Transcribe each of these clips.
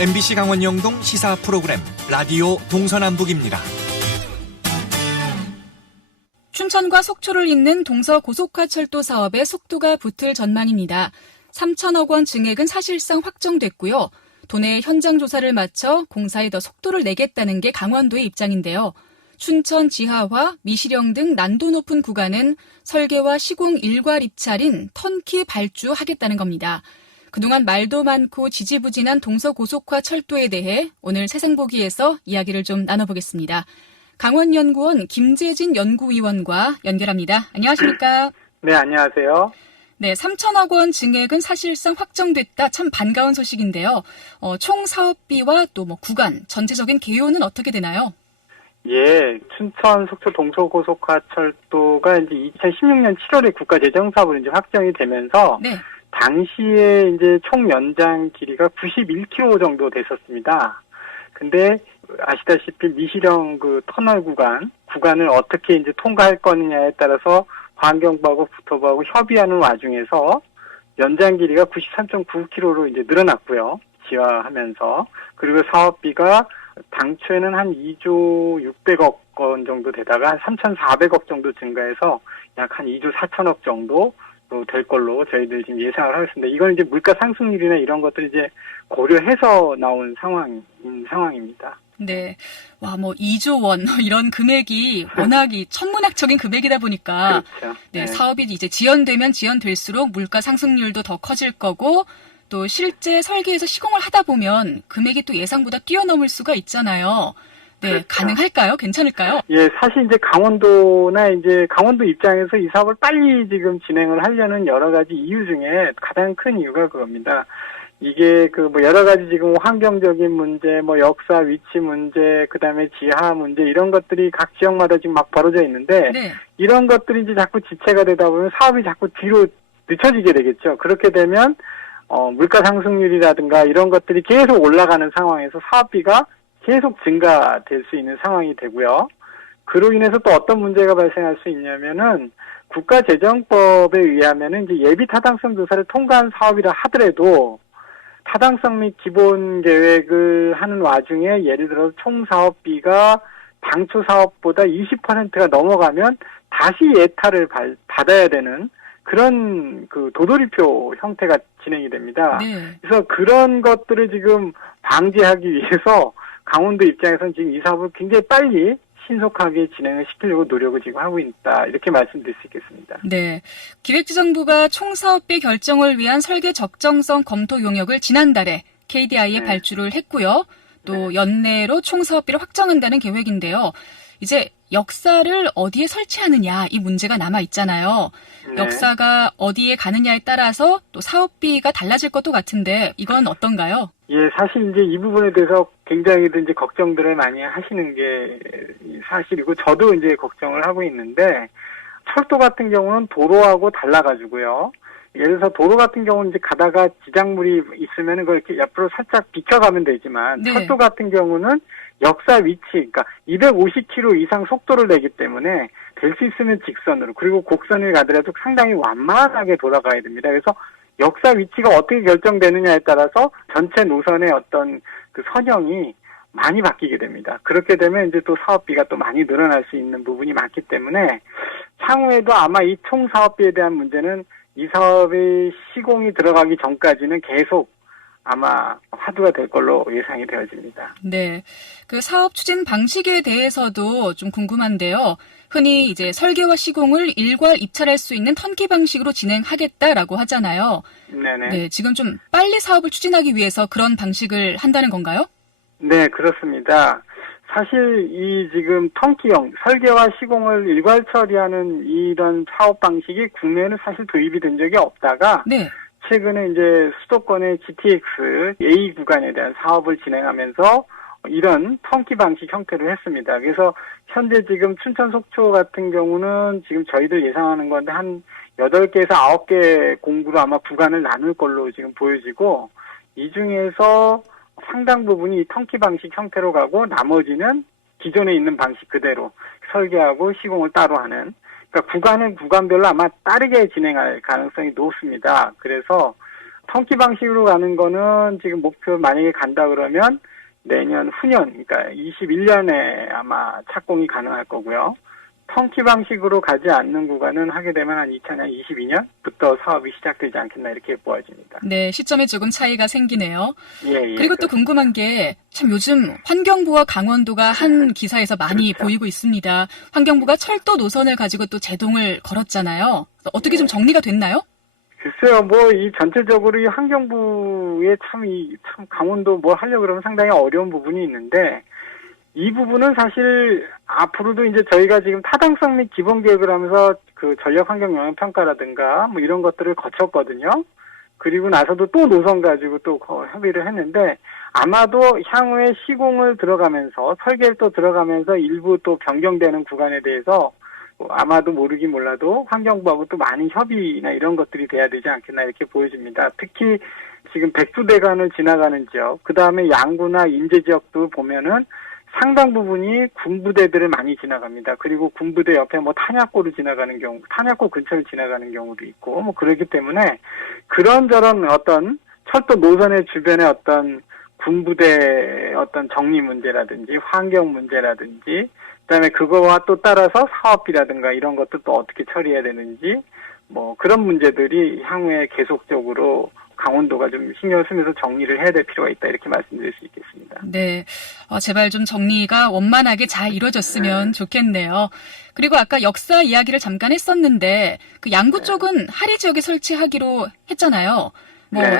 MBC 강원 영동 시사 프로그램 라디오 동서남북입니다. 춘천과 속초를 잇는 동서고속화철도 사업의 속도가 붙을 전망입니다. 3천억 원 증액은 사실상 확정됐고요. 도내 현장 조사를 마쳐 공사에 더 속도를 내겠다는 게 강원도의 입장인데요. 춘천 지하화, 미시령 등 난도 높은 구간은 설계와 시공 일괄 입찰인 턴키 발주하겠다는 겁니다. 그동안 말도 많고 지지부진한 동서고속화 철도에 대해 오늘 세상보기에서 이야기를 좀 나눠보겠습니다. 강원연구원 김재진 연구위원과 연결합니다. 안녕하십니까? 네, 안녕하세요. 네, 3천억 원 증액은 사실상 확정됐다. 참 반가운 소식인데요. 총 사업비와 또 구간, 전체적인 개요는 어떻게 되나요? 예, 춘천 속초 동서고속화철도가 이제 2016년 7월에 국가재정사업으로 이제 확정이 되면서 네. 당시에 이제 총 연장 길이가 91km 정도 됐었습니다. 근데 아시다시피 미시령 그 터널 구간을 어떻게 이제 통과할 거느냐에 따라서 환경부하고 국토부하고 협의하는 와중에서 연장 길이가 93.9km로 이제 늘어났고요. 지하하면서. 그리고 사업비가 당초에는 한 2조 600억 원 정도 되다가 한 3,400억 정도 증가해서 약 한 2조 4천억 정도 될 걸로 저희들 지금 예상을 하고 있습니다. 이건 이제 물가 상승률이나 이런 것들 이제 고려해서 나온 상황입니다. 네. 와, 2조 원, 이런 금액이 워낙이 천문학적인 금액이다 보니까. 그렇죠. 네, 사업이 이제 지연되면 지연될수록 물가 상승률도 더 커질 거고, 또 실제 설계에서 시공을 하다 보면 금액이 또 예상보다 뛰어넘을 수가 있잖아요. 네, 그렇죠. 가능할까요? 괜찮을까요? 예, 사실 이제 강원도나 이제 강원도 입장에서 이 사업을 빨리 지금 진행을 하려는 여러 가지 이유 중에 가장 큰 이유가 그겁니다. 이게 여러 가지 지금 환경적인 문제, 역사 위치 문제, 그 다음에 지하 문제, 이런 것들이 각 지역마다 지금 막 벌어져 있는데, 네. 이런 것들이 이제 자꾸 지체가 되다 보면 사업이 자꾸 뒤로 늦춰지게 되겠죠. 그렇게 되면, 물가 상승률이라든가 이런 것들이 계속 올라가는 상황에서 사업비가 계속 증가될 수 있는 상황이 되고요. 그로 인해서 또 어떤 문제가 발생할 수 있냐면은 국가재정법에 의하면은 이제 예비 타당성 조사를 통과한 사업이라 하더라도 타당성 및 기본 계획을 하는 와중에 예를 들어 총 사업비가 당초 사업보다 20%가 넘어가면 다시 예타를 받아야 되는 그런 도돌이표 형태가 진행이 됩니다. 네. 그래서 그런 것들을 지금 방지하기 위해서 강원도 입장에서는 지금 이 사업을 굉장히 빨리 신속하게 진행을 시키려고 노력을 지금 하고 있다. 이렇게 말씀드릴 수 있겠습니다. 네. 기획재정부가 총사업비 결정을 위한 설계 적정성 검토 용역을 지난달에 KDI에 네. 발주를 했고요. 또 연내로 총사업비를 확정한다는 계획인데요. 이제 역사를 어디에 설치하느냐 이 문제가 남아 있잖아요. 네. 역사가 어디에 가느냐에 따라서 또 사업비가 달라질 것도 같은데 이건 어떤가요? 예, 사실 이제 이 부분에 대해서 굉장히 이제 걱정들을 많이 하시는 게 사실이고 저도 이제 걱정을 하고 있는데 철도 같은 경우는 도로하고 달라가지고요. 예를 들어서 도로 같은 경우는 이제 가다가 지작물이 있으면 그걸 이렇게 옆으로 살짝 비켜가면 되지만 네. 철도 같은 경우는 역사 위치, 그러니까 250km 이상 속도를 내기 때문에 될 수 있으면 직선으로 그리고 곡선을 가더라도 상당히 완만하게 돌아가야 됩니다. 그래서 역사 위치가 어떻게 결정되느냐에 따라서 전체 노선의 어떤 선형이 많이 바뀌게 됩니다. 그렇게 되면 이제 또 사업비가 또 많이 늘어날 수 있는 부분이 많기 때문에 향후에도 아마 이 총 사업비에 대한 문제는 이 사업의 시공이 들어가기 전까지는 계속 아마 화두가 될 걸로 예상이 되어집니다. 네. 그 사업 추진 방식에 대해서도 좀 궁금한데요. 흔히 이제 설계와 시공을 일괄 입찰할 수 있는 턴키 방식으로 진행하겠다라고 하잖아요. 네네. 네, 지금 좀 빨리 사업을 추진하기 위해서 그런 방식을 한다는 건가요? 네, 그렇습니다. 사실 이 지금 턴키형 설계와 시공을 일괄 처리하는 이런 사업 방식이 국내에는 사실 도입이 된 적이 없다가 네. 최근에 이제 수도권의 GTX A 구간에 대한 사업을 진행하면서 이런 턴키 방식 형태로 했습니다. 그래서 현재 지금 춘천 속초 같은 경우는 지금 저희들 예상하는 건데 한 8개에서 9개 공구로 아마 구간을 나눌 걸로 지금 보여지고 이 중에서 상당 부분이 이 턴키 방식 형태로 가고 나머지는 기존에 있는 방식 그대로 설계하고 시공을 따로 하는 그러니까 구간은 구간별로 아마 빠르게 진행할 가능성이 높습니다. 그래서 턴키 방식으로 가는 거는 지금 목표 만약에 간다 그러면 내년 후년, 그러니까 21년에 아마 착공이 가능할 거고요. 턴키 방식으로 가지 않는 구간은 하게 되면 한 2022년부터 사업이 시작되지 않겠나 이렇게 보아집니다. 네, 시점에 조금 차이가 생기네요. 예. 그리고 또 궁금한 게 참 요즘 환경부와 강원도가 한 기사에서 많이 그렇죠. 보이고 있습니다. 환경부가 철도 노선을 가지고 또 제동을 걸었잖아요. 어떻게 좀 정리가 됐나요? 글쎄요, 이 전체적으로 이 환경부에 참 강원도 뭘 하려고 그러면 상당히 어려운 부분이 있는데, 이 부분은 사실 앞으로도 이제 저희가 지금 타당성 및 기본 계획을 하면서 그 전력 환경 영향 평가라든가 이런 것들을 거쳤거든요. 그리고 나서도 또 노선 가지고 또 협의를 했는데, 아마도 향후에 시공을 들어가면서 설계를 또 들어가면서 일부 또 변경되는 구간에 대해서 아마도 모르긴 몰라도 환경부하고 또 많은 협의나 이런 것들이 돼야 되지 않겠나 이렇게 보여집니다. 특히 지금 백두대간을 지나가는 지역, 그 다음에 양구나 인제 지역도 보면은 상당 부분이 군부대들을 많이 지나갑니다. 그리고 군부대 옆에 탄약고를 지나가는 경우, 탄약고 근처를 지나가는 경우도 있고, 그러기 때문에 그런저런 어떤 철도 노선의 주변에 어떤 군부대 어떤 정리 문제라든지 환경 문제라든지 그다음에 그거와 또 따라서 사업비라든가 이런 것도 또 어떻게 처리해야 되는지 그런 문제들이 향후에 계속적으로 강원도가 좀 신경을 쓰면서 정리를 해야 될 필요가 있다 이렇게 말씀드릴 수 있겠습니다. 네, 제발 좀 정리가 원만하게 잘 이루어졌으면 좋겠네요. 그리고 아까 역사 이야기를 잠깐 했었는데 그 양구 쪽은 하리 지역에 설치하기로 했잖아요.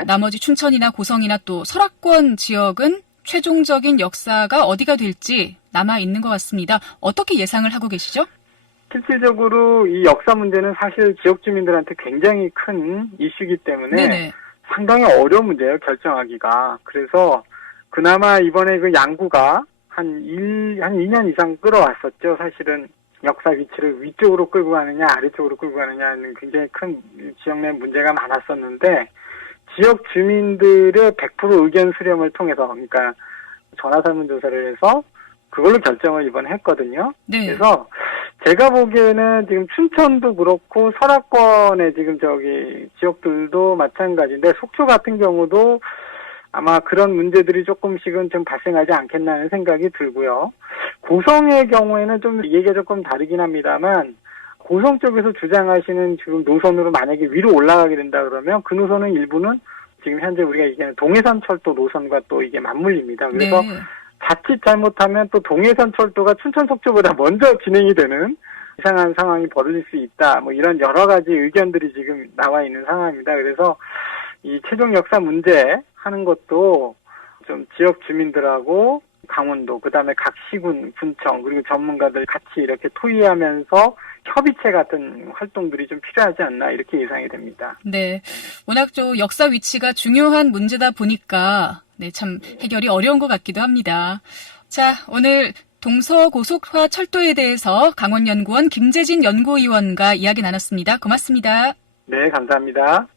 나머지 춘천이나 고성이나 또 설악권 지역은 최종적인 역사가 어디가 될지 남아 있는 것 같습니다. 어떻게 예상을 하고 계시죠? 실질적으로 이 역사 문제는 사실 지역 주민들한테 굉장히 큰 이슈이기 때문에 네네. 상당히 어려운 문제예요, 결정하기가. 그래서 그나마 이번에 그 양구가 한 2년 이상 끌어왔었죠. 사실은 역사 위치를 위쪽으로 끌고 가느냐 아래쪽으로 끌고 가느냐는 굉장히 큰 지역 내 문제가 많았었는데 지역 주민들의 100% 의견 수렴을 통해서, 그러니까 전화 설문조사를 해서 그걸로 결정을 이번에 했거든요. 네. 그래서 제가 보기에는 지금 춘천도 그렇고 설악권의 지금 지역들도 마찬가지인데 속초 같은 경우도 아마 그런 문제들이 조금씩은 좀 발생하지 않겠나 하는 생각이 들고요. 고성의 경우에는 좀 얘기가 조금 다르긴 합니다만 고성 쪽에서 주장하시는 지금 노선으로 만약에 위로 올라가게 된다 그러면 그 노선은 일부는 지금 현재 우리가 얘기하는 동해선 철도 노선과 또 이게 맞물립니다. 그래서 네. 자칫 잘못하면 또 동해선 철도가 춘천 속초보다 먼저 진행이 되는 이상한 상황이 벌어질 수 있다. 이런 여러 가지 의견들이 지금 나와 있는 상황입니다. 그래서 이 최종 역사 문제 하는 것도 좀 지역 주민들하고 강원도, 그 다음에 각 시군, 군청, 그리고 전문가들 같이 이렇게 토의하면서 협의체 같은 활동들이 좀 필요하지 않나 이렇게 예상이 됩니다. 네. 워낙 좀 역사 위치가 중요한 문제다 보니까 참 해결이 어려운 것 같기도 합니다. 자, 오늘 동서고속화 철도에 대해서 강원연구원 김재진 연구위원과 이야기 나눴습니다. 고맙습니다. 네, 감사합니다.